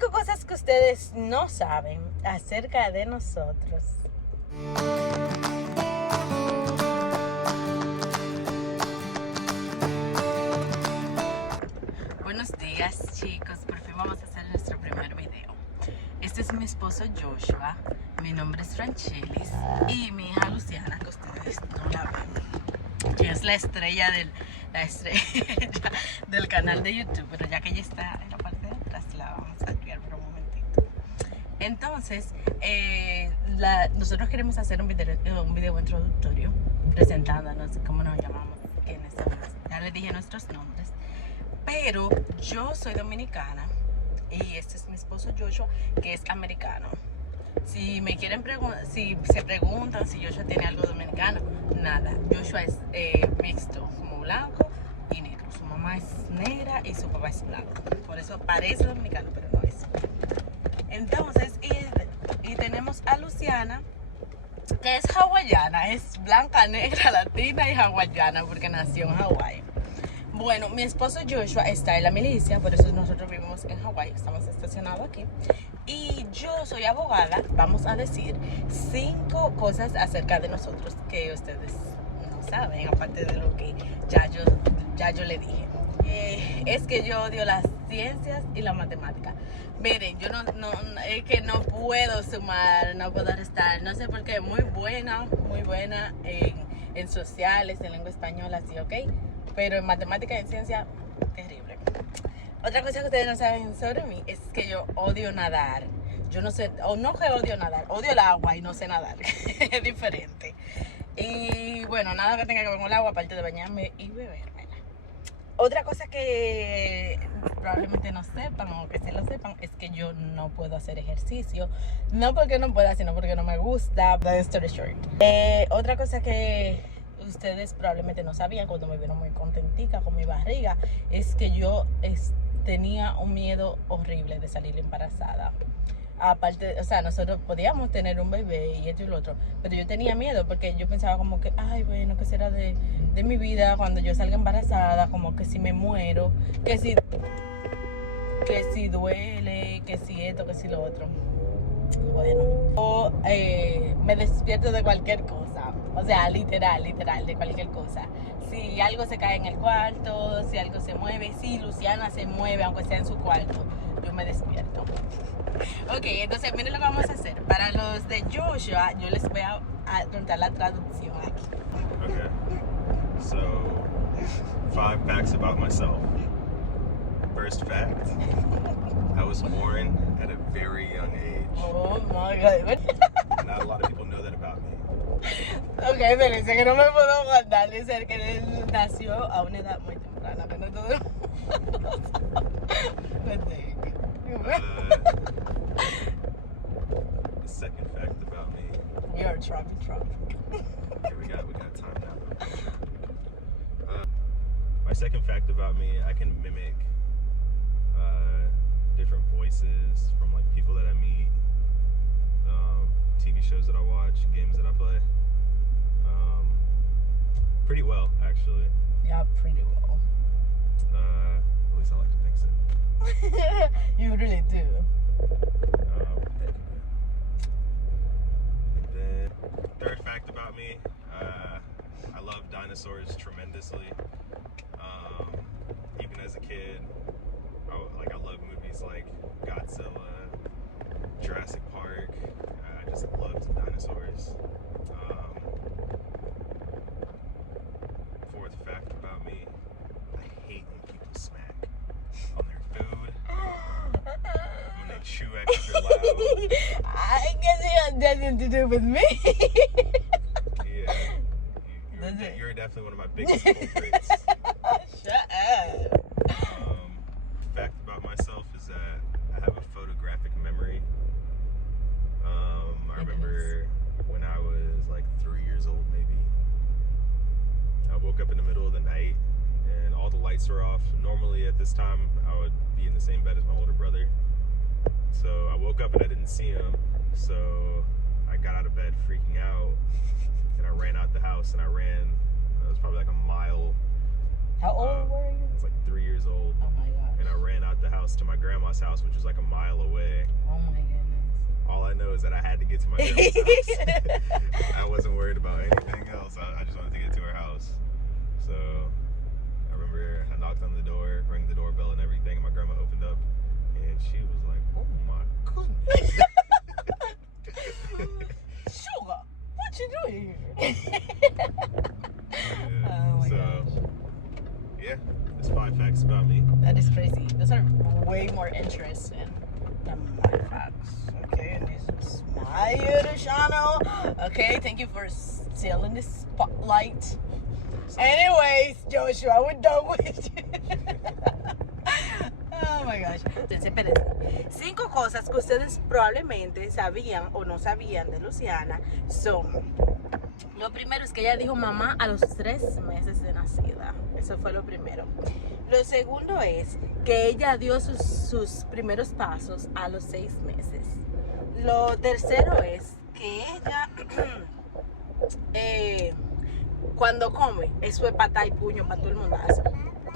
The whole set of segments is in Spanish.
5 cosas que ustedes no saben acerca de nosotros. Buenos días, chicos. Por fin vamos a hacer nuestro primer video. Este es mi esposo Joshua, mi nombre es Franchelis y mi hija Luciana, que ustedes no la ven, que es la estrella del canal de YouTube, pero ya que ella está en la parte de atrás, la vamos a criar por un momentito. Entonces, nosotros queremos hacer un video introductorio presentándonos, cómo nos llamamos, quiénes somos. Ya les dije nuestros nombres, pero yo soy dominicana y este es mi esposo Joshua, que es americano. Si me quieren si se preguntan si Joshua tiene algo dominicano, nada. Joshua es mixto, como blanco y negro. Su mamá es negra y su papá es blanco. Por eso parece dominicano, pero no es. Entonces, y tenemos a Luciana, que es hawaiana. Es blanca, negra, latina y hawaiana, porque nació en Hawái. Bueno, mi esposo Joshua está en la milicia, por eso nosotros vivimos en Hawái, estamos estacionados aquí. Y yo soy abogada. Vamos a decir 5 cosas acerca de nosotros que ustedes no saben, aparte de lo que ya yo le dije. Es que yo odio las ciencias y la matemática. Miren, yo es que no puedo sumar, no puedo restar, no sé por qué, muy buena en sociales, en lengua española, sí, ok, pero en matemática y en ciencia, terrible. Otra cosa que ustedes no saben sobre mí es que yo odio nadar. Yo no sé, o no que odio nadar, odio el agua y no sé nadar. Es diferente. Y bueno, nada que tenga que ver con el agua, aparte de bañarme y beberme. Otra cosa que probablemente no sepan, o que sí lo sepan, es que yo no puedo hacer ejercicio. No porque no pueda, sino porque no me gusta. The story short. Otra cosa que ustedes probablemente no sabían cuando me vieron muy contentica con mi barriga, es que yo tenía un miedo horrible de salir embarazada. Aparte, o sea, nosotros podíamos tener un bebé y esto y lo otro, pero yo tenía miedo porque yo pensaba como que, ay, bueno, ¿qué será de mi vida cuando yo salga embarazada? Como que si me muero, que si duele, que si esto, que si lo otro. Bueno, o me despierto de cualquier cosa, o sea, literal, de cualquier cosa. Si algo se cae en el cuarto, si algo se mueve, si Luciana se mueve, aunque sea en su cuarto, yo me despierto. Ok, entonces miren lo que vamos a hacer. Para los de Joshua, yo les voy a contar la traducción aquí. Okay, so 5 facts about myself. First fact, I was born at a very young age. Oh my God. Not a lot of people know that about me. Ok, espérense que no me puedo guardar. Dice que él nació a una edad muy temprana, pero no todo el mundo sabe. The second fact about me. We are Trump. Okay, we got time now. My second fact about me, I can mimic different voices from like people that I meet, TV shows that I watch, games that I play. Pretty well, actually. Yeah, pretty well. At least I like to think so. You really do. And then, third fact about me, I love dinosaurs tremendously. Even as a kid, I love movies like Godzilla, Jurassic Park. I just loved dinosaurs. Fourth fact about me, I hate when people smack on their food, when they chew extra loud. I guess it has nothing to do with me. Yeah, you're definitely one of my biggest culprits. Shut up. Fact about myself is that I have a photographic memory. I remember when I was like 3 years old, maybe. I woke up in the middle of the night and all the lights were off. Normally at this time, I would be in the same bed as my older brother. So I woke up and I didn't see him. So I got out of bed freaking out and I ran out the house and I ran. It was probably like a mile. How old were you? I was like 3 years old. Oh my God. and I ran out the house to my grandma's house, which was like a mile away. Oh my goodness. All I know is that I had to get to my grandma's house. I wasn't worried about anything else. I just wanted to get to her house. So I remember I knocked on the door, rang the doorbell and everything, and my grandma opened up, and she was like, "Oh my goodness." Sugar, what you doing here? Yeah, Oh my so, gosh. yeah, that's 5 facts about me. That is crazy. Those are way more interesting than my facts. Okay, and this is my YouTube channel. Okay, thank you for stealing the spotlight. Anyways, Joshua, we're done with you. Oh my gosh. Entonces, espérense. 5 cosas que ustedes probablemente sabían o no sabían de Luciana son: lo primero es que ella dijo mamá a los 3 meses de nacida. Eso fue lo primero. Lo segundo es que ella dio sus primeros pasos a los 6 meses. Lo tercero es que ella cuando come, eso es patada y puño para todo el mundazo.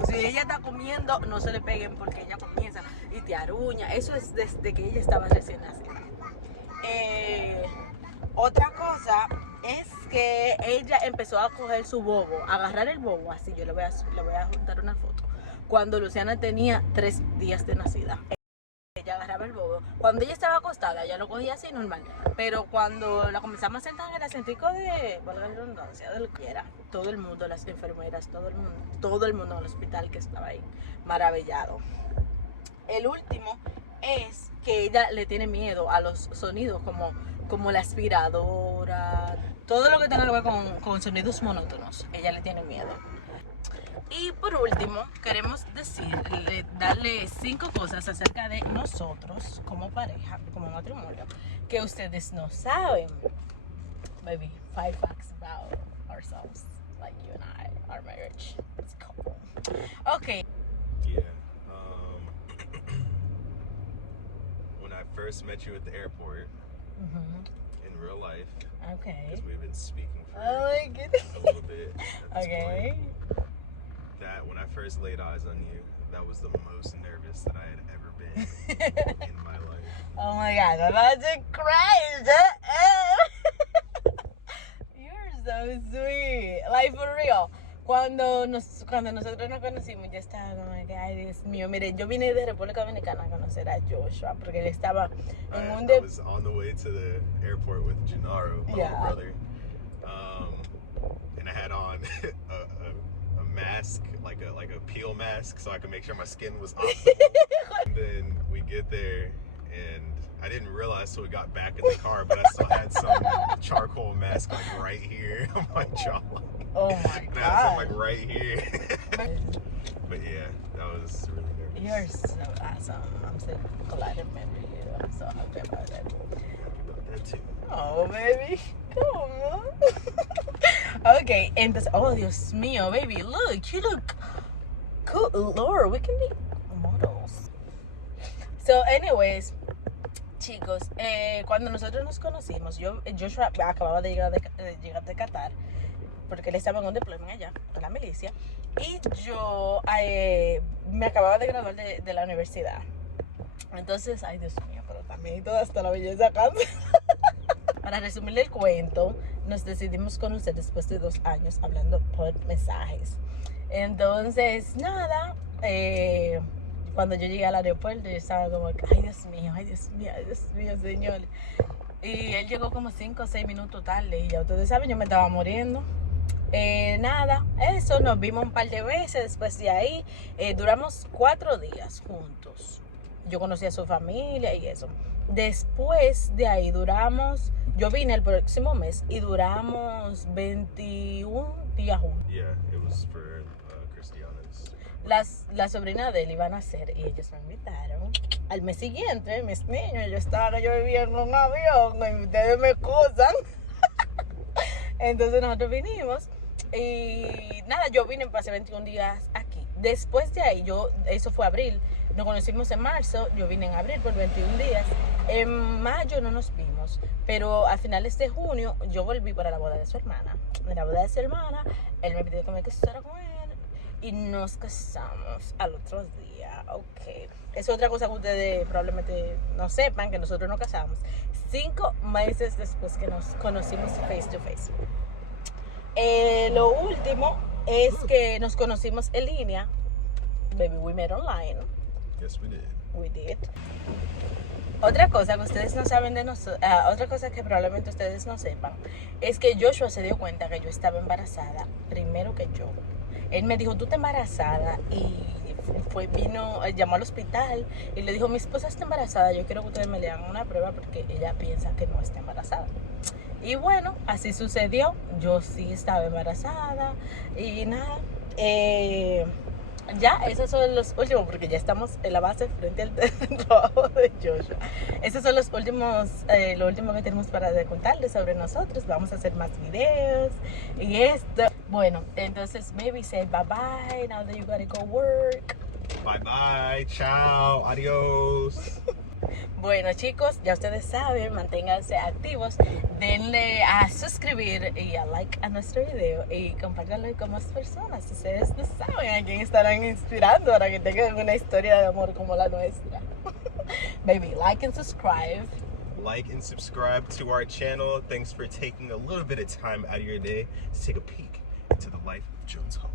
Si ella está comiendo, no se le peguen porque ella comienza y te aruña. Eso es desde que ella estaba recién nacida. Otra cosa es que ella empezó a coger su bobo, a agarrar el bobo, así yo le voy a juntar una foto. Cuando Luciana tenía 3 días de nacida, ella agarraba el bobo. Cuando ella estaba acostada, ella lo cogía así normal. Pero cuando la comenzamos a sentar en el asientico de, valga la redundancia, de lo que era, todo el mundo, las enfermeras, todo el mundo en el hospital que estaba ahí, maravillado. El último es que ella le tiene miedo a los sonidos como la aspiradora, todo lo que tenga que ver con sonidos monótonos, ella le tiene miedo. Y por último, queremos darle 5 cosas acerca de nosotros como pareja, como matrimonio, que ustedes no saben. Maybe 5 facts about ourselves, like you and I, our marriage. It's cool. Okay. Yeah. When I first met you at the airport, in real life, Okay. because we've been speaking for Oh my goodness. a little bit at this Okay. point, that when I first laid eyes on you, that was the most nervous that I had ever been in my life. Oh my God, I'm about to cry. You're so sweet. Like for real. Cuando nosotros nos conocimos, yo estaba como que, ay Dios mío, mire, yo vine de República Dominicana a conocer a Joshua porque él estaba en un I was on the way to the airport with Gennaro, my Yeah. little brother, and I had on a mask, like a peel mask, so I could make sure my skin was up. And then we get there, and I didn't realize till we got back in the car, but I still had some charcoal mask like right here on my jawline. Oh my And I had some God. like right here. But yeah, that was really nervous. You're so awesome. I'm so glad to meet you. I'm so happy about it. About that too. Oh, baby. Come on. Okay, entonces, oh, Dios mío, baby, look, you look cool. Lord, we can be models. So, anyways, chicos, cuando nosotros nos conocimos, Joshua acababa de llegar de Qatar, porque él estaba en un deployment allá, en la milicia, y yo me acababa de graduar de la universidad. Entonces, ay Dios mío, pero también toda hasta la belleza cansa. Para resumirle el cuento, nos decidimos conocer después de 2 años hablando por mensajes. Entonces, nada, cuando yo llegué al aeropuerto, yo estaba como, ay Dios mío, ay Dios mío, ay Dios mío, señor. Y él llegó como 5 o 6 minutos tarde y ya ustedes saben, yo me estaba muriendo. Nada, eso, nos vimos un par de veces. Después de ahí, duramos 4 días juntos. Yo conocí a su familia y eso. Después de ahí yo vine el próximo mes y duramos 21 días juntos. Yeah, it was for Cristiana's. La sobrina de él iban a nacer y ellos me invitaron. Al mes siguiente, mis niños, yo vivía en un avión y ustedes me excusan. Entonces nosotros vinimos y nada, yo vine, pasé 21 días aquí. Después de ahí, eso fue abril, nos conocimos en marzo, yo vine en abril por 21 días. En mayo no nos vimos, pero a finales de junio yo volví para la boda de su hermana. En la boda de su hermana, él me pidió que me casara con él y nos casamos al otro día. Ok. Es otra cosa que ustedes probablemente no sepan, que nosotros nos casamos 5 meses después que nos conocimos face to face. Lo último es que nos conocimos en línea. Baby, we met online. Yes, we did. We did. Otra cosa que ustedes no saben de nosotros, otra cosa que probablemente ustedes no sepan, es que Joshua se dio cuenta que yo estaba embarazada primero que yo. Él me dijo, tú estás embarazada, y llamó al hospital y le dijo, mi esposa está embarazada, yo quiero que ustedes me le hagan una prueba porque ella piensa que no está embarazada. Y bueno, así sucedió, yo sí estaba embarazada y nada. Ya, esos son los últimos, porque ya estamos en la base frente al trabajo de Joshua. Esos son los últimos, lo último que tenemos para contarles sobre nosotros. Vamos a hacer más videos y esto. Bueno, entonces maybe say bye bye now that you gotta go work. Bye bye, ciao, adios. Bueno, chicos, ya ustedes saben, manténganse activos, denle a suscribir y a like a nuestro video y compártanlo con más personas. Ustedes no saben a quién estarán inspirando para que tengan una historia de amor como la nuestra. Baby, like and subscribe. Like and subscribe to our channel. Thanks for taking a little bit of time out of your day to take a peek into the life of Jones Hall.